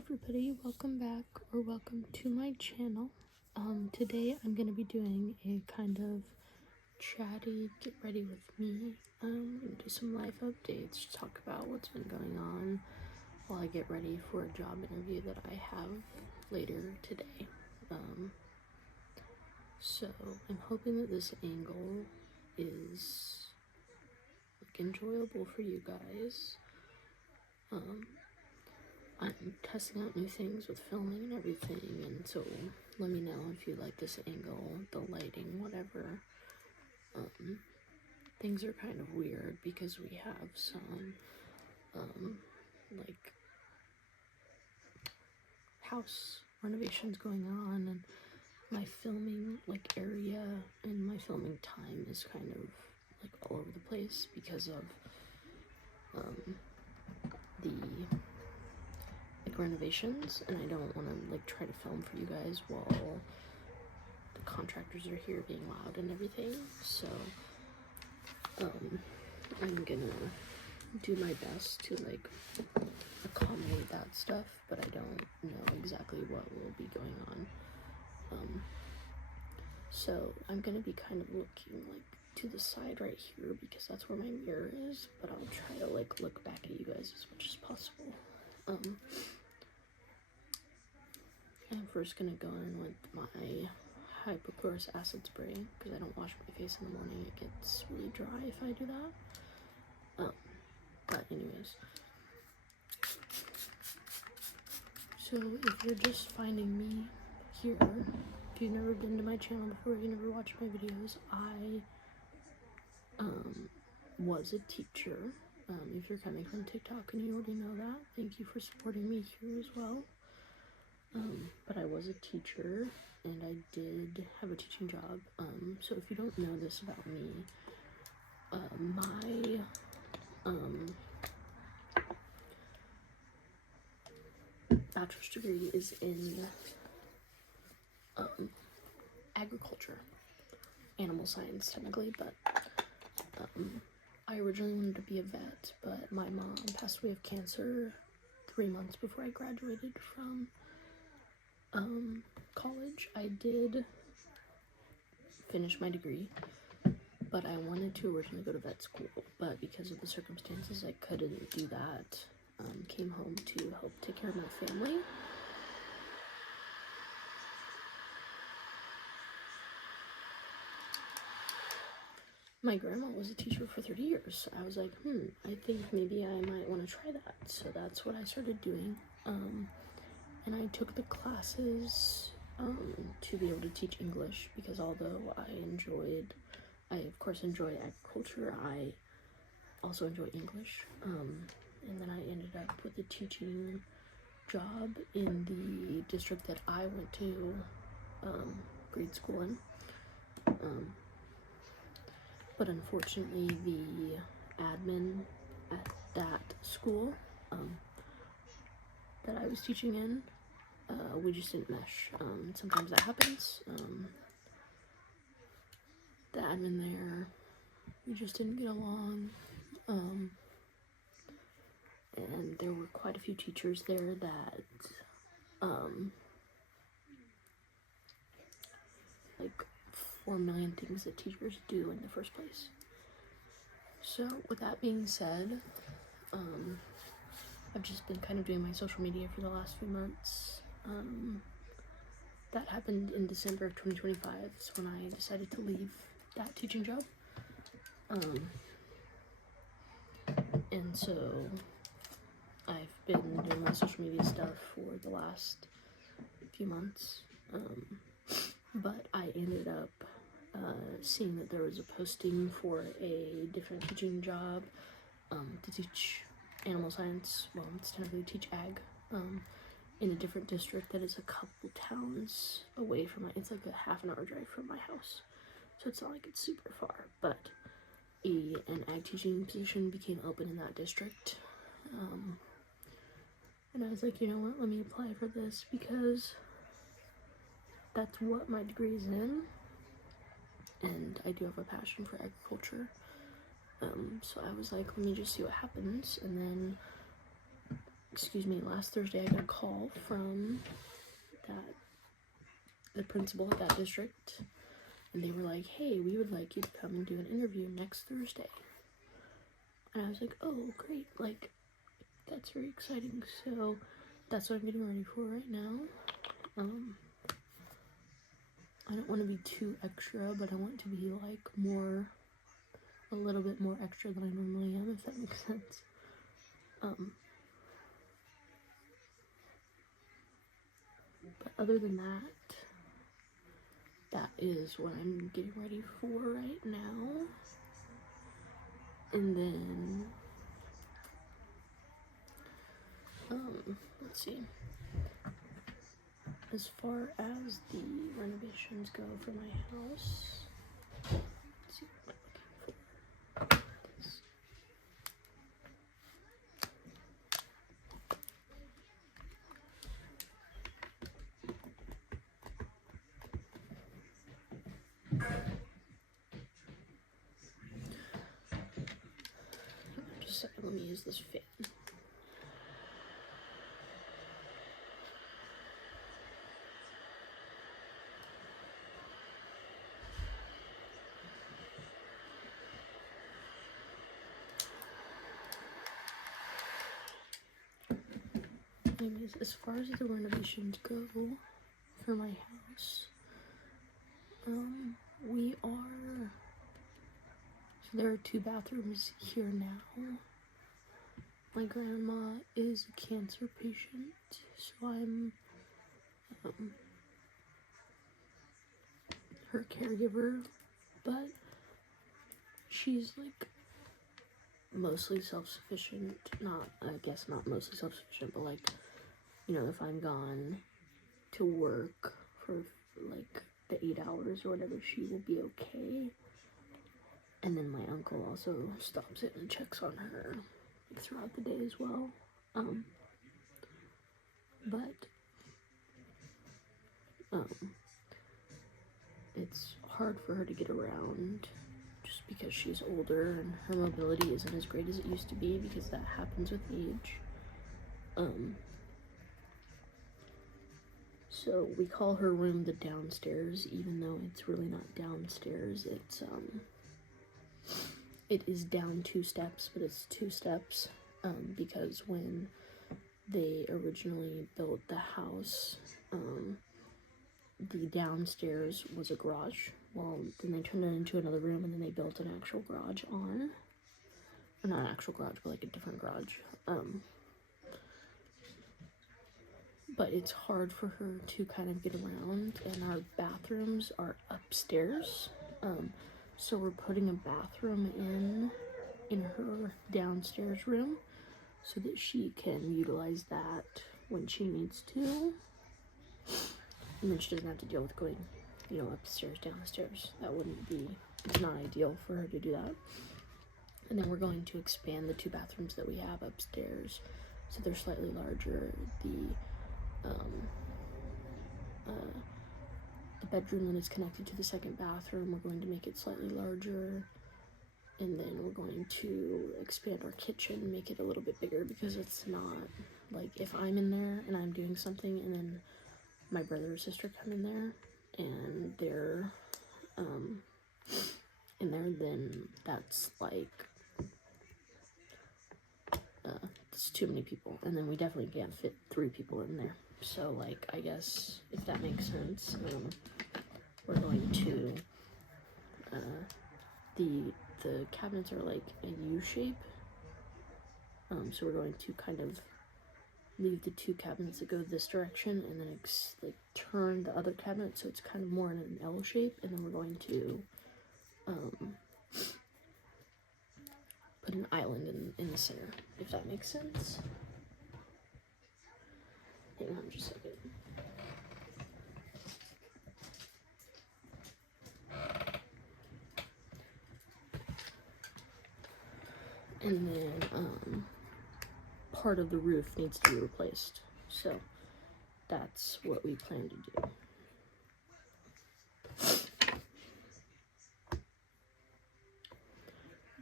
everybody, welcome back or welcome to my channel. Today I'm going to be doing a kind of chatty get ready with me, and do some life updates, talk about what's been going on while I get ready for a job interview that I have later today. So I'm hoping that this angle is enjoyable for you guys. I'm testing out new things with filming and everything, and so let me know if you like this angle, the lighting, whatever. Things are kind of weird because we have some, like, house renovations going on, and my filming, like, area and my filming time is kind of, like, all over the place because of, the renovations, and I don't want to like try to film for you guys while the contractors are here being loud and everything. So I'm gonna do my best to like accommodate that stuff, but I don't know exactly what will be going on. So I'm gonna be kind of looking like to the side right here because that's where my mirror is, but I'll try to like look back at you guys as much as possible. I'm first gonna go in with my hypochlorous acid spray because I don't wash my face in the morning. It gets really dry if I do that. But anyways, so if you're just finding me here, if you've never been to my channel before, you never watched my videos, I was a teacher. If you're coming from TikTok and you already know that, thank you for supporting me here as well. But I was a teacher and I did have a teaching job. So if you don't know this about me, my bachelor's degree is in agriculture, animal science technically, but I originally wanted to be a vet, but my mom passed away of cancer 3 months before I graduated from college. I did finish my degree, but I wanted to originally go to vet school, but because of the circumstances I couldn't do that. Came home to help take care of my family. My grandma was a teacher for 30 years, so I was like, I think maybe I might want to try that. So that's what I started doing. And I took the classes to be able to teach English, because although I of course enjoy agriculture, I also enjoy English. And then I ended up with a teaching job in the district that I went to grade school in. But unfortunately, the admin at that school that I was teaching in, we just didn't mesh. Sometimes that happens. The admin there, we just didn't get along. And there were quite a few teachers there that, like 4 million things that teachers do in the first place. So with that being said, I've just been kind of doing my social media for the last few months. That happened in December of 2025. It's when I decided to leave that teaching job. And so I've been doing my social media stuff for the last few months. But I ended up seeing that there was a posting for a different teaching job to teach animal science. Well, it's technically teach ag in a different district that is a couple towns away from it's like a half-an-hour drive from my house. So it's not like it's super far, but an ag teaching position became open in that district. And I was like, you know what, let me apply for this because that's what my degree is in, and I do have a passion for agriculture. So I was like, let me just see what happens. And then last Thursday I got a call from the principal at that district, and they were like, hey, we would like you to come and do an interview next Thursday. And I was like, oh, great, like, that's very exciting. So that's what I'm getting ready for right now. I don't want to be too extra, but I want to be like a little bit more extra than I normally am, if that makes sense. But other than that, that is what I'm getting ready for right now. And then, let's see. As far as the renovations go for my house, let's see what I'm looking for. Just a second, let me use this fan. Anyways, as far as the renovations go for my house, so there are 2 bathrooms here now. My grandma is a cancer patient, so I'm her caregiver, but she's like mostly self-sufficient. I guess not mostly self-sufficient, but like, you know, if I'm gone to work for like the 8 hours or whatever, she will be okay. And then my uncle also stops in and checks on her like throughout the day as well. It's hard for her to get around just because she's older and her mobility isn't as great as it used to be, because that happens with age. So we call her room the downstairs, even though it's really not downstairs. It is down 2 steps, but it's 2 steps, because when they originally built the house, the downstairs was a garage. Well, then they turned it into another room, and then they built an actual garage on. Or not an actual garage, but like a different garage. But it's hard for her to kind of get around, and our bathrooms are upstairs. So we're putting a bathroom in her downstairs room so that she can utilize that when she needs to. And then she doesn't have to deal with going, you know, upstairs, downstairs. It's not ideal for her to do that. And then we're going to expand the 2 bathrooms that we have upstairs so they're slightly larger. The bedroom that is connected to the second bathroom, we're going to make it slightly larger. And then we're going to expand our kitchen, make it a little bit bigger, because it's not, like, if I'm in there and I'm doing something and then my brother or sister come in there and they're in there, then that's like, it's too many people, and then we definitely can't fit 3 people in there. So, like, I guess, if that makes sense, we're going to, the cabinets are like a U shape, so we're going to kind of leave the 2 cabinets that go this direction, and then like turn the other cabinet so it's kind of more in an L shape, and then we're going to put an island in the center, if that makes sense. Hang on just a second. And then part of the roof needs to be replaced, so that's what we plan to do.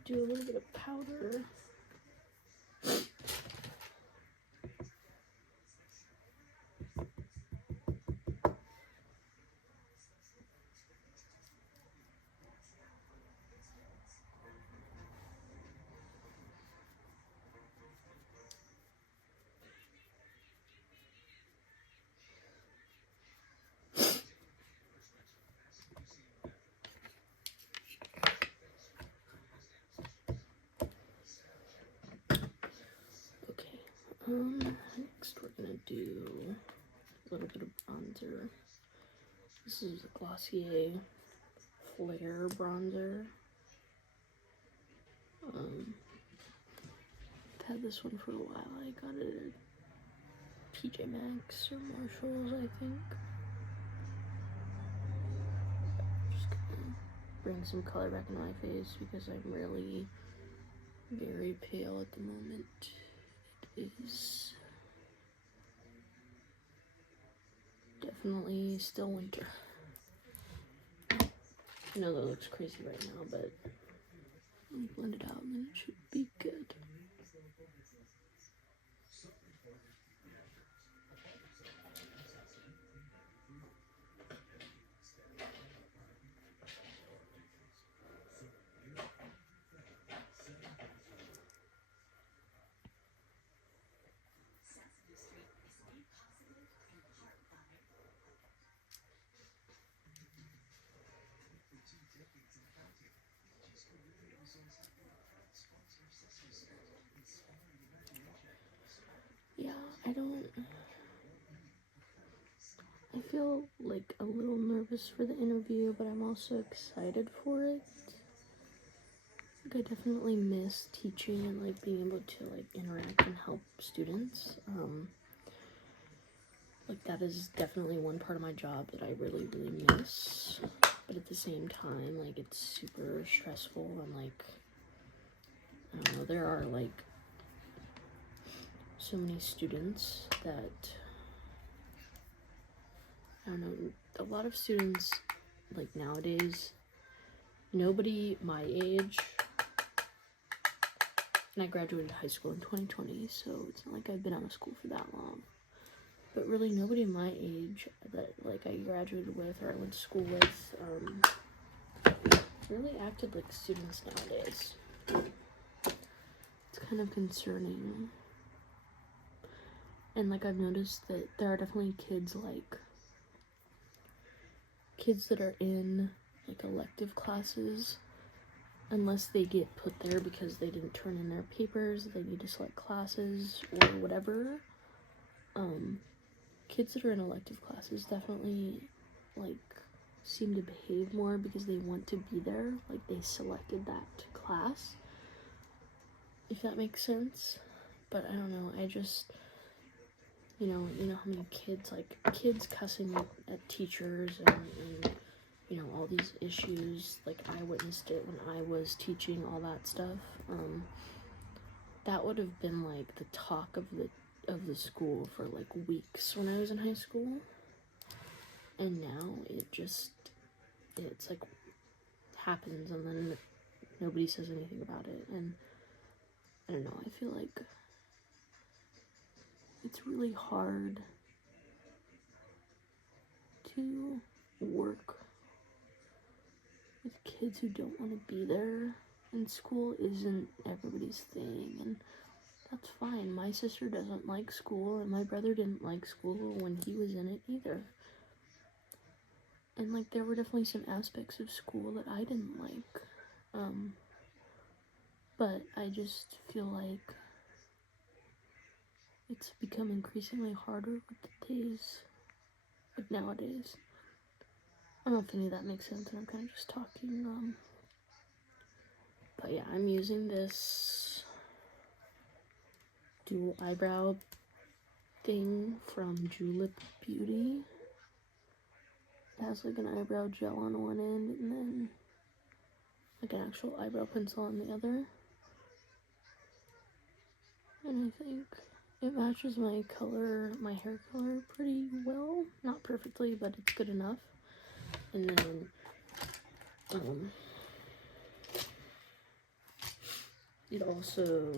Do a little bit of powder. Next we're gonna do a little bit of bronzer. This is a Glossier Flare bronzer. I've had this one for a while. I got it at TJ Maxx or Marshalls, I think. Just gonna bring some color back into my face because I'm really very pale at the moment. It is definitely still winter. I know that looks crazy right now, but I'll blend it out and then it should be good. Yeah, I feel like a little nervous for the interview, but I'm also excited for it. I definitely miss teaching and like being able to like interact and help students. Like that is definitely one part of my job that I really, really miss. But at the same time, like it's super stressful and like, I don't know, there are like so many students that, I don't know, a lot of students like nowadays, nobody my age, and I graduated high school in 2020, so it's not like I've been out of school for that long. But really nobody my age that like I graduated with or I went to school with really acted like students nowadays. It's kind of concerning. And like I've noticed that there are definitely kids that are in like elective classes, unless they get put there because they didn't turn in their papers, they need to select classes or whatever. Kids that are in elective classes definitely like seem to behave more because they want to be there, like they selected that class, if that makes sense. But I don't know, I just, you know how many kids cussing at teachers and you know, all these issues, like I witnessed it when I was teaching, all that stuff. That would have been like the talk of the school for like weeks when I was in high school. And now it's like happens and then nobody says anything about it. And I don't know, I feel like it's really hard to work with kids who don't want to be there, and school isn't everybody's thing, and that's fine. My sister doesn't like school, and my brother didn't like school when he was in it either. And like there were definitely some aspects of school that I didn't like. But I just feel like it's become increasingly harder with the days, like nowadays. I don't know if any of that makes sense, and I'm kind of just talking. But yeah, I'm using this dual eyebrow thing from Julep Beauty. It has like an eyebrow gel on one end and then like an actual eyebrow pencil on the other. And I think it matches my color, my hair color pretty well. Not perfectly, but it's good enough. And then, it also,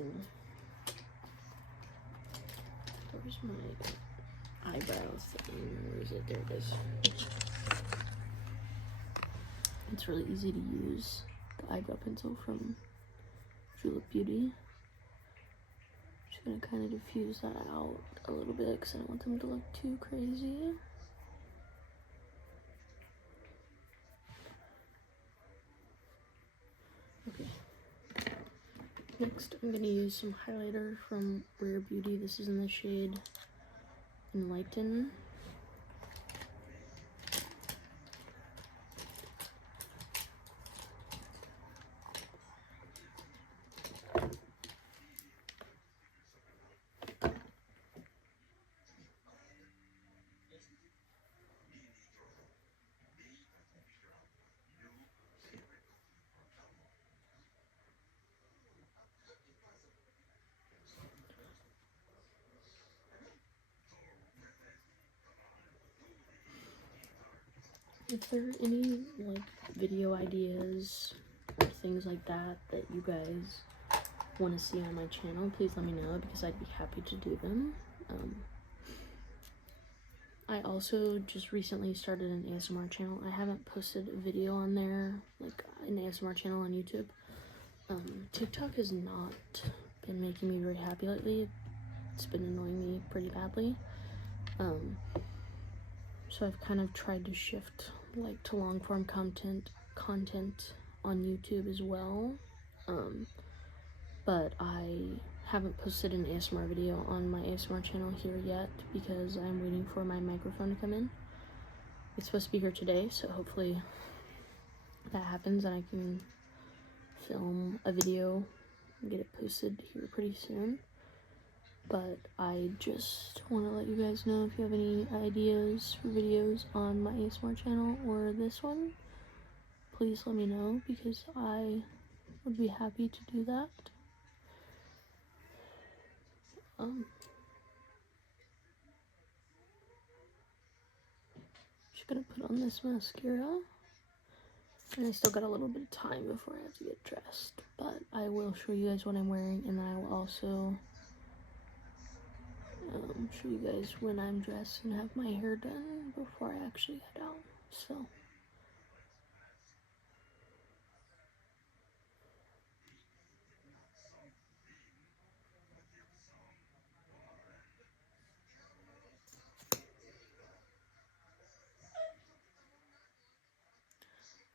where's my eyebrows thing? Where is it? There it is. It's really easy to use the eyebrow pencil from Julep Beauty. Just gonna kind of diffuse that out a little bit because I don't want them to look too crazy. Okay. Next, I'm going to use some highlighter from Rare Beauty. This is in the shade Enlighten. If there are any like video ideas or things like that that you guys want to see on my channel, please let me know, because I'd be happy to do them. I also just recently started an ASMR channel. I haven't posted a video on there, like an ASMR channel on YouTube. TikTok has not been making me very happy lately. It's been annoying me pretty badly. So I've kind of tried to shift like to long form content on YouTube as well. But I haven't posted an ASMR video on my ASMR channel here yet because I'm waiting for my microphone to come in. It's supposed to be here today, so hopefully that happens and I can film a video and get it posted here pretty soon. But I just want to let you guys know, if you have any ideas for videos on my ASMR channel or this one, please let me know, because I would be happy to do that. Just gonna put on this mascara, and I still got a little bit of time before I have to get dressed, but I will show you guys what I'm wearing, and then I will also show you guys when I'm dressed and have my hair done before I actually head out. So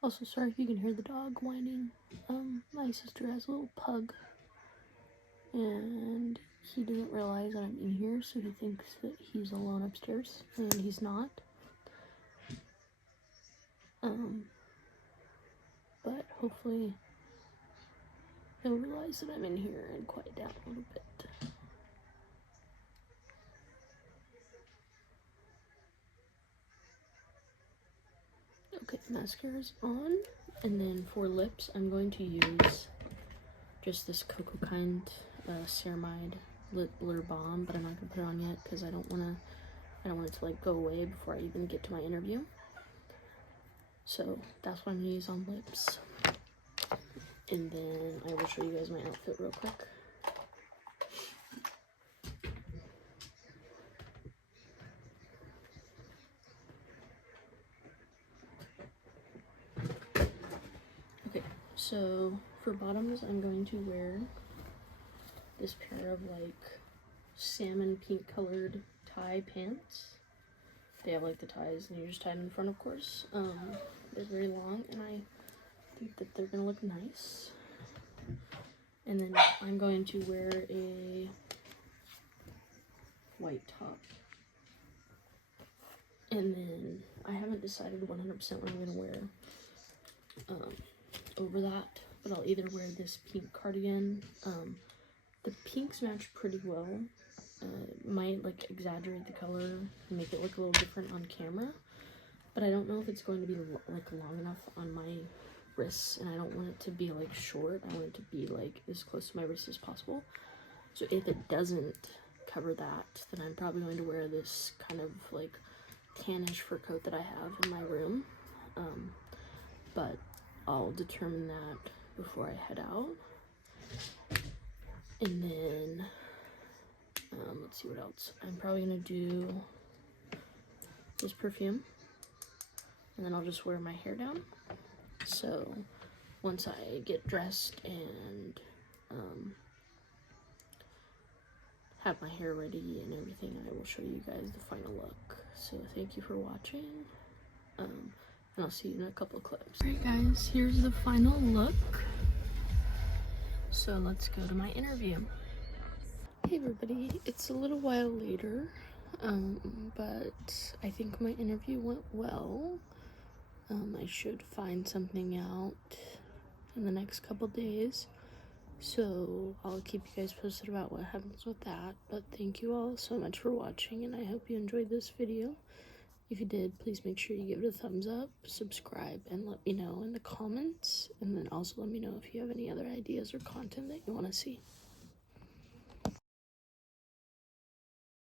also, sorry if you can hear the dog whining. My sister has a little pug, and he doesn't realize that I'm in here, so he thinks that he's alone upstairs, and he's not. But hopefully he'll realize that I'm in here and quiet down a little bit. Okay, mascara's on, and then for lips, I'm going to use just this Cocoa Kind Ceramide Lip Blur Balm, but I'm not gonna put it on yet because I don't want it to like go away before I even get to my interview. So that's what I'm gonna use on lips, and then I will show you guys my outfit real quick. Okay, so for bottoms, I'm going to wear this pair of like salmon pink colored tie pants. They have like the ties, and you just tie them in front, of course. They're very long, and I think that they're gonna look nice. And then I'm going to wear a white top. And then I haven't decided 100% what I'm gonna wear over that, but I'll either wear this pink cardigan. The pinks match pretty well. Might like exaggerate the color and make it look a little different on camera, but I don't know if it's going to be like long enough on my wrists, and I don't want it to be like short. I want it to be like as close to my wrist as possible. So if it doesn't cover that, then I'm probably going to wear this kind of like tannish fur coat that I have in my room, but I'll determine that before I head out. And then let's see what else. I'm probably gonna do this perfume, and then I'll just wear my hair down. So once I get dressed and have my hair ready and everything, I will show you guys the final look. So thank you for watching, and I'll see you in a couple of clips. Alright guys, here's the final look. So let's go to my interview. Hey everybody, it's a little while later, but I think my interview went well. I should find something out in the next couple days, so I'll keep you guys posted about what happens with that. But thank you all so much for watching, and I hope you enjoyed this video. If you did, please make sure you give it a thumbs up, subscribe, and let me know in the comments, and then also let me know if you have any other ideas or content that you want to see.